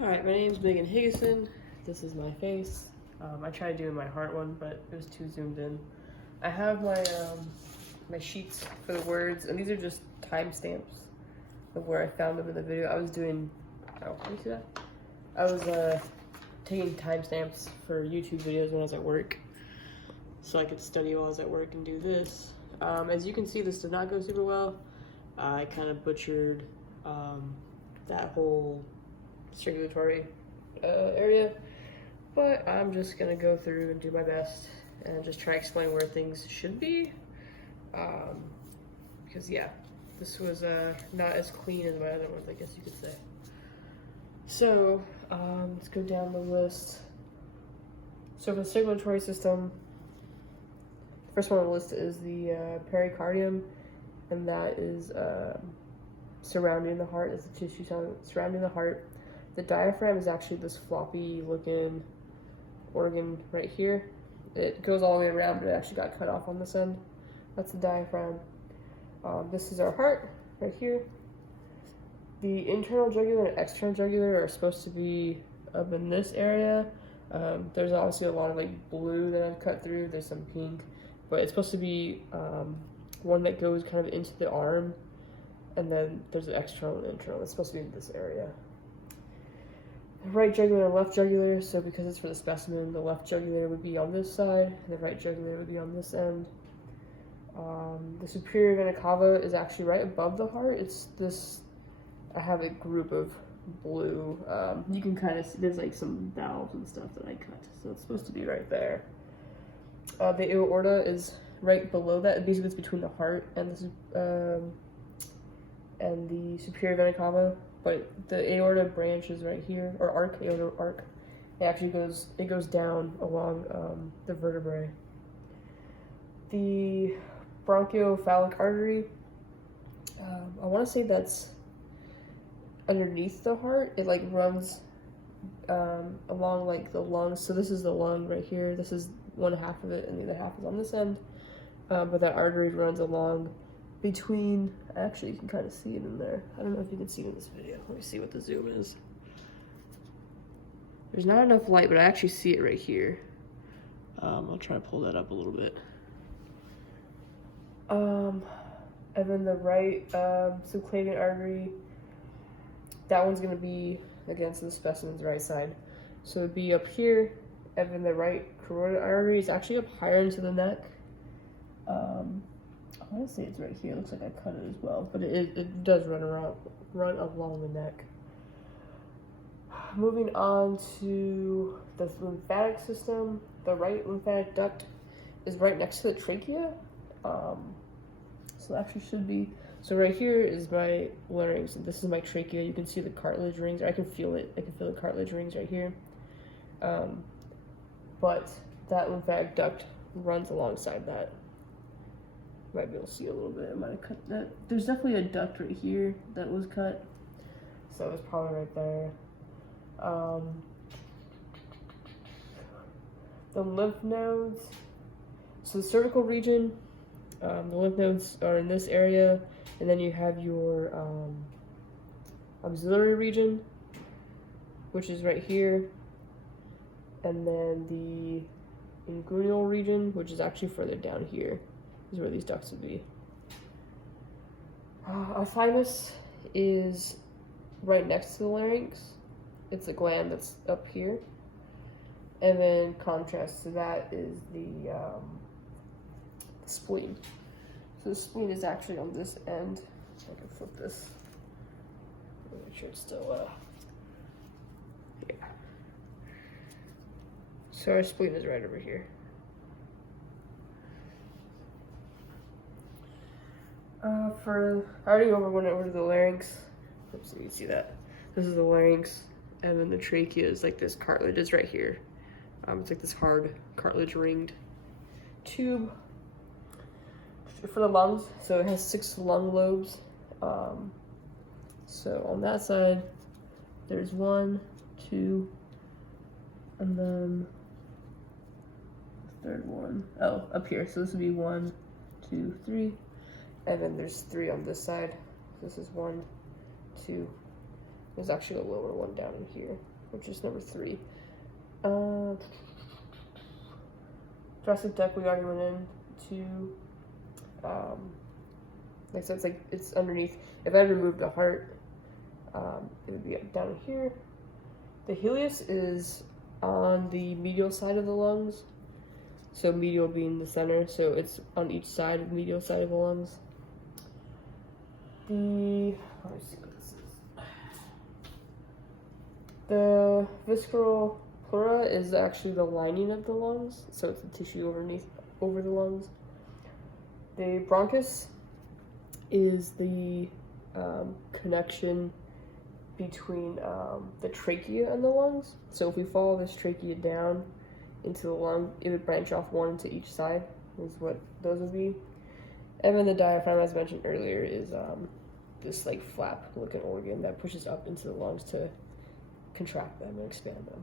Alright, my name's Megan Higgison. This is my face. I tried doing my heart one, but it was too zoomed in. I have my sheets for the words, and these are just timestamps of where I found them in the video. I was doing, oh, can you see that? I was taking timestamps for YouTube videos when I was at work, so I could study while I was at work and do this. As you can see, this did not go super well. I kind of butchered that whole circulatory area, but I'm just gonna go through and do my best and just try to explain where things should be, because yeah, this was not as clean as my other ones, I guess you could say. So let's go down the list. So for the circulatory system, the first one on the list is the pericardium, and that is surrounding the heart, is the tissue surrounding the heart. The diaphragm is actually this floppy looking organ right here. It goes all the way around, but it actually got cut off on this end. That's the diaphragm. This is our heart right here. The internal jugular and external jugular are supposed to be up in this area. There's obviously a lot of like blue that I've cut through. There's some pink, but it's supposed to be one that goes kind of into the arm, and then there's the external and internal. It's supposed to be in this area. Right jugular and left jugular, so because it's for the specimen, the left jugular would be on this side, and the right jugular would be on this end. The superior vena cava is actually right above the heart. It's this, I have a group of blue, you can kind of see, there's like some valves and stuff that I cut, so it's supposed to be right there. The aorta is right below that. Basically it's between the heart and the superior vena cava. But the aorta branch is right here, or arc, aorta arc. It actually goes down along the vertebrae. The bronchiophalic artery, I want to say that's underneath the heart. It like runs along like the lungs. So this is the lung right here. This is one half of it, and the other half is on this end. But that artery runs along between, actually you can kind of see it in there. I don't know if you can see it in this video. Let me see what the zoom is. There's not enough light, but I actually see it right here. I'll try to pull that up a little bit. And then the right subclavian artery, that one's gonna be against the specimen's right side. So it'd be up here, and then the right carotid artery is actually up higher into the neck. I want to say it's right here. It looks like I cut it as well, but it does run along the neck. Moving on to the lymphatic system, the right lymphatic duct is right next to the trachea. So it actually should be, so right here is my larynx, and this is my trachea. You can see the cartilage rings. I can feel it. I can feel the cartilage rings right here. But that lymphatic duct runs alongside that. Might be able to see a little bit. I might have cut that. There's definitely a duct right here that was cut, so it's probably right there. The lymph nodes. So the cervical region, the lymph nodes are in this area, and then you have your auxiliary region, which is right here, and then the inguinal region, which is actually further down here, is where these ducts would be. Our thymus is right next to the larynx. It's a gland that's up here. And then contrast to that is the spleen. So the spleen is actually on this end. I can flip this. Make sure it's still yeah. So our spleen is right over here. I already went over to the larynx. Oops, you can see that. This is the larynx, and then the trachea is like this cartilage is right here. It's like this hard cartilage ringed tube. For the lungs, so it has 6 lung lobes. So on that side, there's 1, 2, and then the third one. Oh, up here. So this would be 1, 2, 3. And then there's 3 on this side. This is 1, 2, There's actually a lower one down in here, which is number 3. Thoracic duct we already went into. Like I said, it's underneath. If I had removed the heart, it would be down here. The Helios is on the medial side of the lungs. So medial being the center, so it's on each side of the medial side of the lungs. Let me see what this is. The visceral pleura is actually the lining of the lungs, so it's the tissue over the lungs. The bronchus is the connection between the trachea and the lungs. So if we follow this trachea down into the lung, it would branch off one to each side, is what those would be. And then the diaphragm, as mentioned earlier, is this like flap looking organ that pushes up into the lungs to contract them and expand them.